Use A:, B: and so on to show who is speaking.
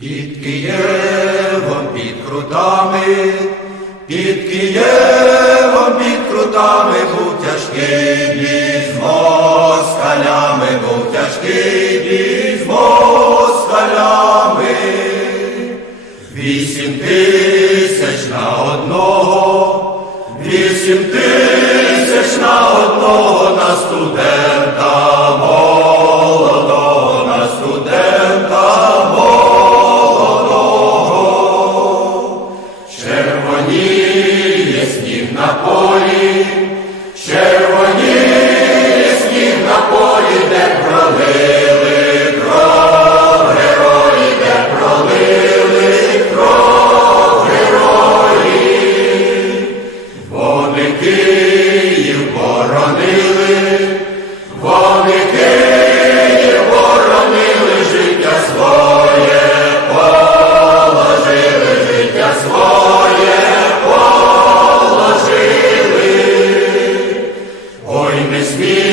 A: Під Києвом, під крутами, під Києвом, під крутами був тяжкий бій з москалями, був тяжкий бій москалями. Вісім тисяч на одного, вісім тисяч на одного на студента. Червоні сніг на де пролили кров, де пролили кров, герої, вони Київ. is.